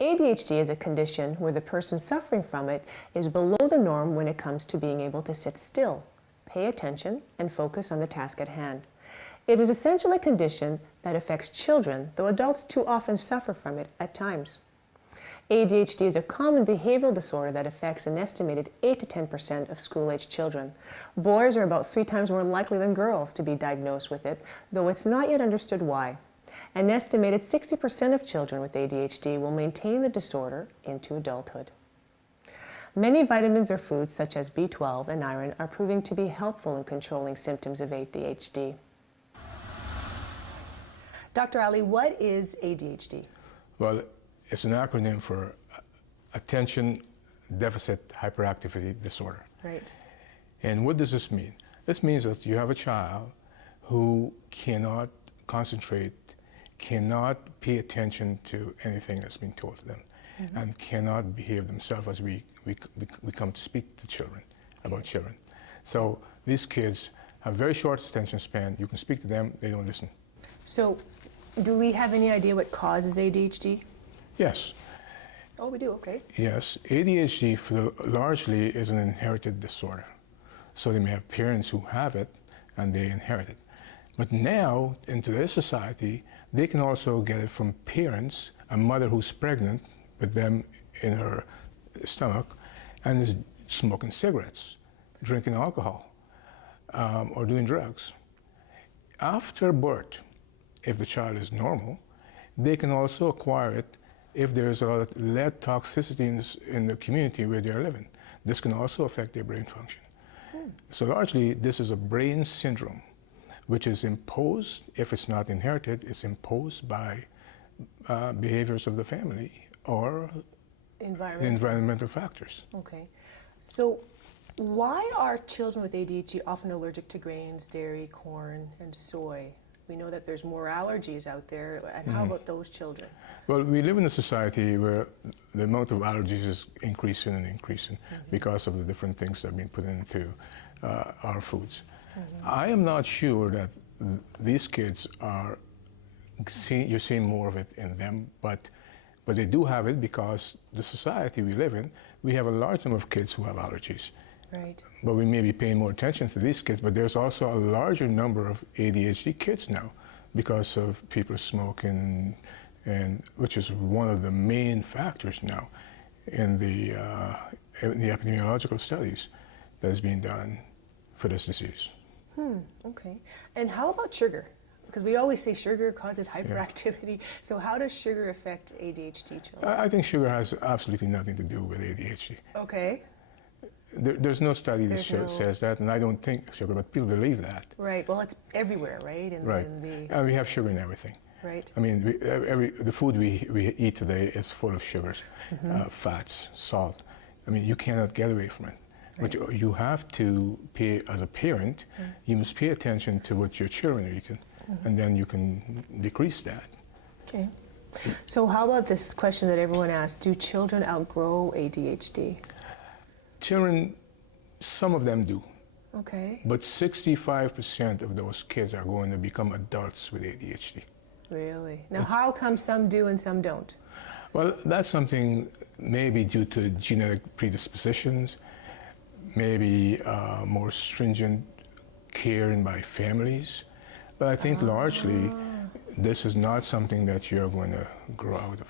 ADHD is a condition where the person suffering from it is below the norm when it comes to being able to sit still, pay attention, and focus on the task at hand. It is essentially a condition that affects children, though adults too often suffer from it at times. ADHD is a common behavioral disorder that affects an estimated 8 to 10% of school-aged children. Boys are about 3 times more likely than girls to be diagnosed with it, though it's not yet understood why. An estimated 60% of children with ADHD will maintain the disorder into adulthood. Many vitamins or foods such as B12 and iron are proving to be helpful in controlling symptoms of ADHD. Dr. Ali, what is ADHD? Well, it's an acronym for Attention Deficit Hyperactivity Disorder. Right. And what does this mean? This means that you have a child who cannot concentrate, cannot pay attention to anything that's being told to them, and cannot behave themselves as we come to speak to children, about children. So these kids have very short attention span. You can speak to them, they don't listen. So do we have any idea what causes ADHD? Yes. Oh, we do, okay. Yes, ADHD largely is an inherited disorder. So they may have parents who have it and they inherit it. But now, in today's society, they can also get it from parents, a mother who's pregnant with them in her stomach and is smoking cigarettes, drinking alcohol, or doing drugs. After birth, if the child is normal, they can also acquire it if there's a lot of lead toxicity in the community where they're living. This can also affect their brain function. So largely, this is a brain syndrome, which is imposed, if it's not inherited, it's imposed by behaviors of the family or environmental factors. Okay. So why are children with ADHD often allergic to grains, dairy, corn, and soy? We know that there's more allergies out there, and how about those children? Well, we live in a society where the amount of allergies is increasing and increasing because of the different things that are being put into our foods. I am not sure that these kids are you're seeing more of it in them, but they do have it because the society we live in, we have a large number of kids who have allergies. Right. But we may be paying more attention to these kids, but there's also a larger number of ADHD kids now because of people smoking, and which is one of the main factors now in the epidemiological studies that is being done for this disease. Okay. And how about sugar? Because we always say sugar causes hyperactivity. So how does sugar affect ADHD children? I think sugar has absolutely nothing to do with ADHD. Okay. There's no study that says that, and I don't think sugar, but people believe that. Right. Well, it's everywhere, right? And we have sugar in everything. Right. I mean, the food we eat today is full of sugars, fats, salt. I mean, you cannot get away from it. Right. But you have to pay, as a parent, you must pay attention to what your children are eating, and then you can decrease that. Okay. So how about this question that everyone asks, do children outgrow ADHD? Children, some of them do. Okay. But 65% of those kids are going to become adults with ADHD. Really? Now, how come some do and some don't? Well, that's something maybe due to genetic predispositions, maybe more stringent caring by families. But I think largely this is not something that you're going to grow out of.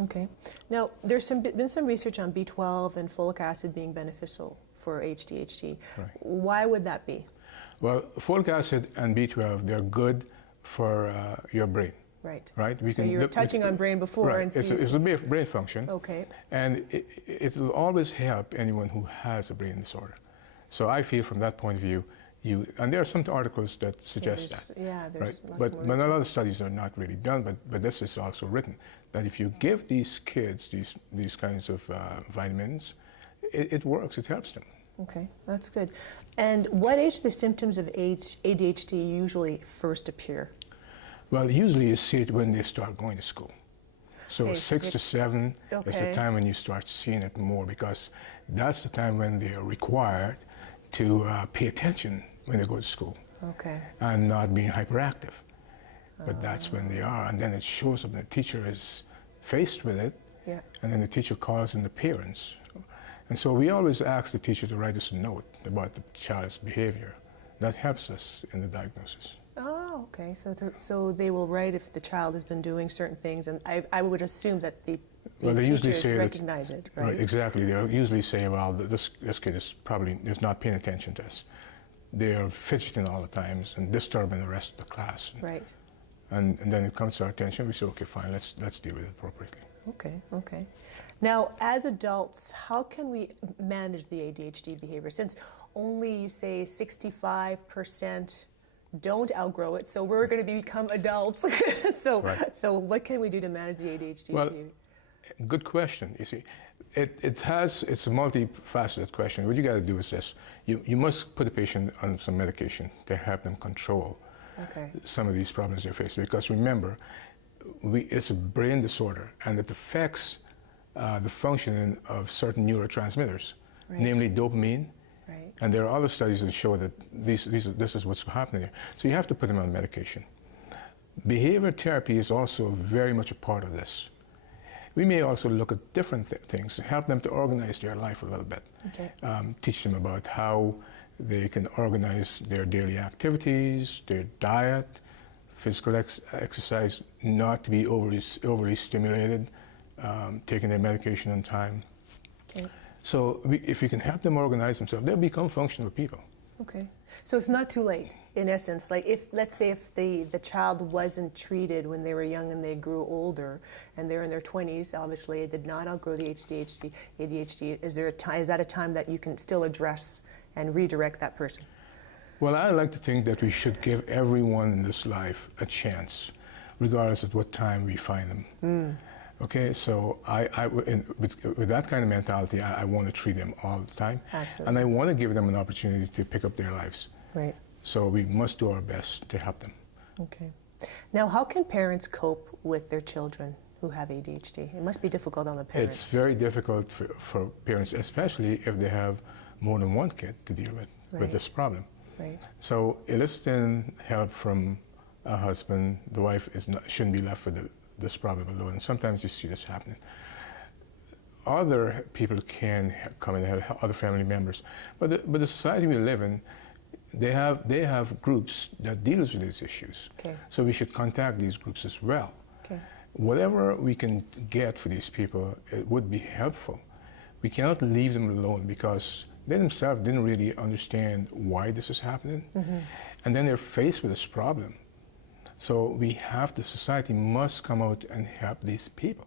Okay. Now, there's been some research on B12 and folic acid being beneficial for ADHD. Right. Why would that be? Well, folic acid and B12, they're good for your brain. Right. Right? So you were touching on brain before. Right. And it's a brain function. Okay. And it will always help anyone who has a brain disorder. So I feel from that point of view, and there are some articles that suggest that. Yeah, there's right? But a lot of studies are not really done, but this is also written, that if you give these kids these kinds of vitamins, it works, it helps them. Okay, that's good. And what age do the symptoms of ADHD usually first appear? Well, usually you see it when they start going to school. So Okay, 6 to 7 is the Okay. time when you start seeing it more, because that's the time when they are required to pay attention when they go to school Okay. and not being hyperactive. But that's when they are, and then it shows up, and the teacher is faced with it, Yeah. And then the teacher calls in the parents. And so we always ask the teacher to write us a note about the child's behavior. That helps us in the diagnosis. Oh, okay. So they will write if the child has been doing certain things, and I would assume that the Well, they usually teachers say recognize it, right? Right, exactly. They'll usually say, well, this kid is not paying attention to us. They're fidgeting all the times and disturbing the rest of the class. Right. And then it comes to our attention. We say, okay, fine, let's deal with it appropriately. Okay, okay. Now, as adults, how can we manage the ADHD behavior? Since only, you say, 65% don't outgrow it, so we're going to become adults. Right. So what can we do to manage the ADHD Well, behavior? good question. You see, it's a multifaceted question. What you got to do is this: you must put the patient on some medication to help them control some of these problems they're facing. Because remember, it's a brain disorder, and it affects the functioning of certain neurotransmitters, namely dopamine. Right. And there are other studies that show that this is what's happening here. So you have to put them on medication. Behavior therapy is also very much a part of this. We may also look at different things to help them to organize their life a little bit. Okay. Teach them about how they can organize their daily activities, their diet, physical exercise, not to be overly stimulated, taking their medication on time. Okay. So if we can help them organize themselves, they'll become functional people. Okay. So it's not too late, in essence. Like, let's say if the child wasn't treated when they were young and they grew older, and they're in their 20s, obviously, did not outgrow the ADHD, is that a time that you can still address and redirect that person? Well, I like to think that we should give everyone in this life a chance, regardless of what time we find them. Okay, so with that kind of mentality, I want to treat them all the time. Absolutely. And I want to give them an opportunity to pick up their lives. Right. So we must do our best to help them. Okay. Now, how can parents cope with their children who have ADHD? It must be difficult on the parents. It's very difficult for parents, especially if they have more than one kid to deal with this problem. Right. So eliciting help from a husband, the wife shouldn't be left with this problem alone. And sometimes you see this happening. Other people can come and help, other family members. But the society we live in, they have groups that deals with these issues. Okay. So we should contact these groups as well. Okay. Whatever we can get for these people, it would be helpful. We cannot leave them alone because they themselves didn't really understand why this is happening. And then they're faced with this problem. So the society must come out and help these people.